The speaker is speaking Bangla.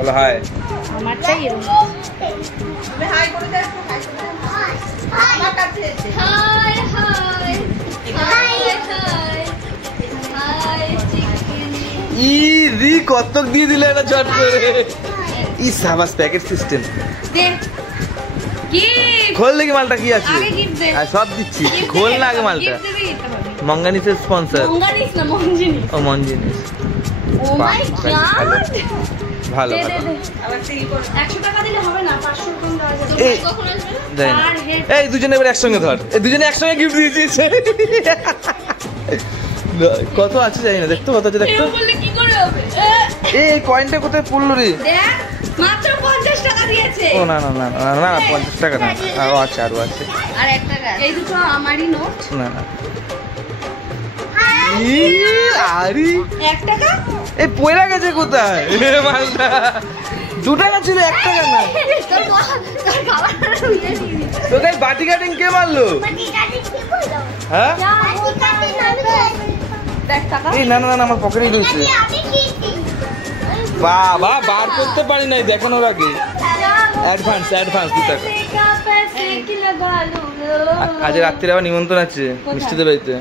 বলো হাই। আমারটাই এরকম। তুমি হাই করে দাও, হাই করে দাও। আমার কাছে এসে hi hi hi hi hi chicken. ই রি কতক দিয়ে দিলে এটা চট করে। ই সাবাস প্যাকেট সিস্টেম। দে গিফট। খোল দেখি মালটা কি আছে। আগে গিফট দে। আর সব দিচ্ছি, খোল না আগে মালটা। গিফট দিবি তো হবে। মঙ্গানিসের স্পন্সর। মঙ্গানিস না মঞ্জিনিস। ও মঞ্জিনিস। ও মাই গড। ভালো দে দে ভালো। দে। আবার টিল করে 100 টাকা দিলে হবে না, 500 টাকা দেওয়া যাবে। এই কখন আসবে? দেন। আর হেড। এই দুজনে এবার একসঙ্গে ধর। এই দুজনে একসঙ্গে গিফট দিয়েছিস। কত আছে জানি না, দেখতো কত আছে দেখতো। এও বললে কি করে হবে? এই কয়েনটা কোথায় পড়লো রে? দেখ মাত্র 50 টাকা দিয়েছে। ও না না না না না 50 টাকা না, আরো আছে আরো আছে। আর 1 টাকা। এই দুটো আমারই নোট। না না ই আরে 1 টাকা। এই পয়লা গেছে কোথায় মালটা? 2 টাকা ছিল 1 টাকা না। তোর খাবার নিয়ে নিবি। তোকে বাটি কাটিং কে মারলো? হ্যাঁ দেখ টাকা। এই না না না আমার পকেটেই রয়েছে। বাবা বার করতে পারি নাই দেখানোর আগে। অ্যাডভান্স 2 টাকা। আজ রাত্রিরে আবার নিমন্ত্রণ আছে মিষ্টিদের বাড়িতে।